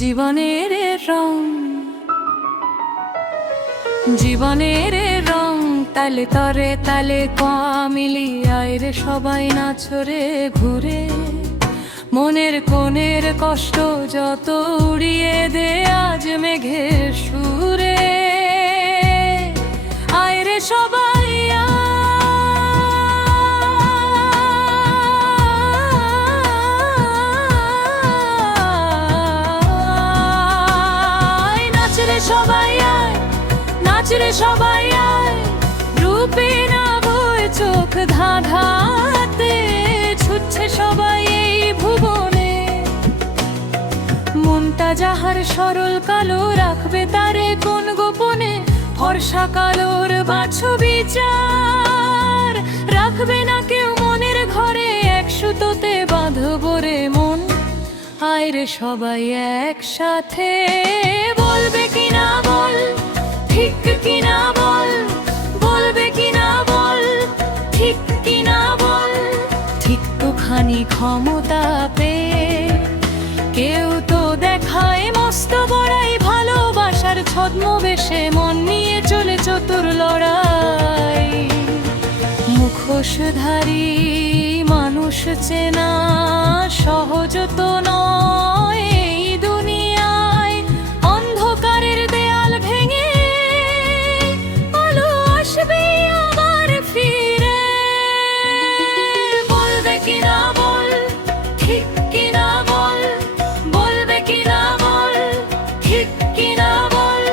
জীবনের রং, জীবনের রং তালে তরে তালে মিলিয়ায় রে সবাই নাচরে ঘুরে। মনের কোণের কষ্ট যত উড়িয়ে দে আজ মেঘের সুরে। আয় রে সবাই আয়, নাচ রে সবাই আয়, নাচ রে সবাই আয়। রূপে না বই চোখ ধাঁধাতে ছুটছে সবাই এই ভুবনে। মনটা যাহার সরল কালো রাখবে তারে কোন গোপনে। ফর্সা কালোর বাছো বিচার রাখবে না কেউ মনের ঘরে। এক সুতোতে বাঁধব রে মন। আয় রে সবাই একসাথে, বলবে কিনা বল, ঠিক কিনা বল, বলবে কিনা বল, ঠিক কিনা বল। ঠিক তোখানি ক্ষমতা পেয়ে কেউ তো দেখায় মস্ত বড়াই। ভালোবাসার ছদ্মবেশে মন নিয়ে চলে চতুর লড়াই। মুখোশধারী মানুষ চেনা সহজ তো নয় এই দুনিয়ায়। অন্ধকারের দেয়াল ভেঙে আলো আসবে আবার ফিরে। বলবে কিনা বল, ঠিক কিনা বল, বলবে কিনা বল, ঠিক কিনা বল।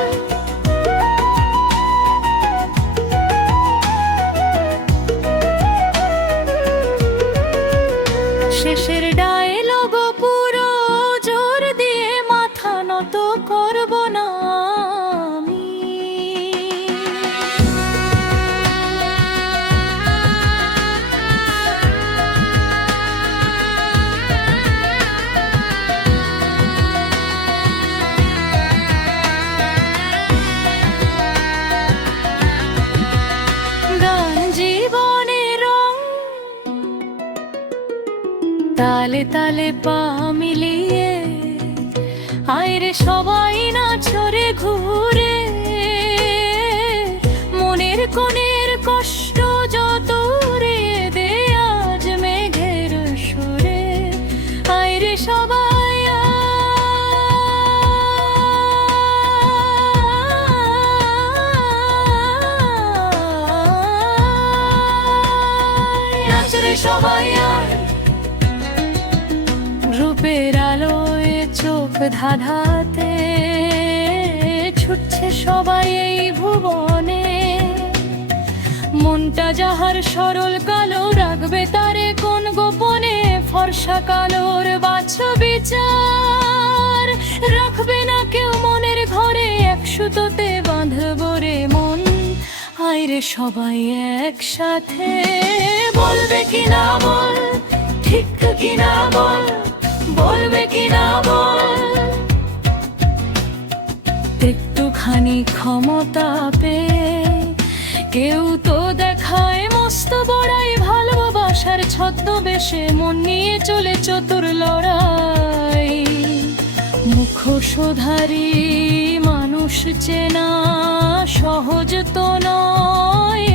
শেষের ডায়লগ পুরো জোর দিয়ে মাথা নত করব না আমি। গান জীবনের রং তালে তালে পা মিলিয়ে। আয় রে সবাই নাচরে ঘুরে। মনের কোণের কষ্ট যত রে দে আজ মেঘের সুরে। আয় রে সবাই আয়, নাচ রে সবাই আয়। রূপের আলোয় চোখ ধাঁধাতে ছুটছে সবাই এই ভুবনে। মনটা যাহার সরল কালো রাখবে তারে কোন গোপনে। ফর্সা কালোর বাছো বিচার রাখবে না কেউ মনের ঘরে। এক সুতোতে বাঁধব রে মন। আয় রে সবাই একসাথে, বলবে কিনা বল, ঠিক কিনা বল, বলবে কিনা বল। একটুখানি ক্ষমতা পেয়ে কেউ তো দেখায় মস্ত বড়াই। ভালোবাসার ছদ্মবেশে মন নিয়ে চলে চতুর লড়াই। মুখোশধারী মানুষ চেনা সহজ তো নয়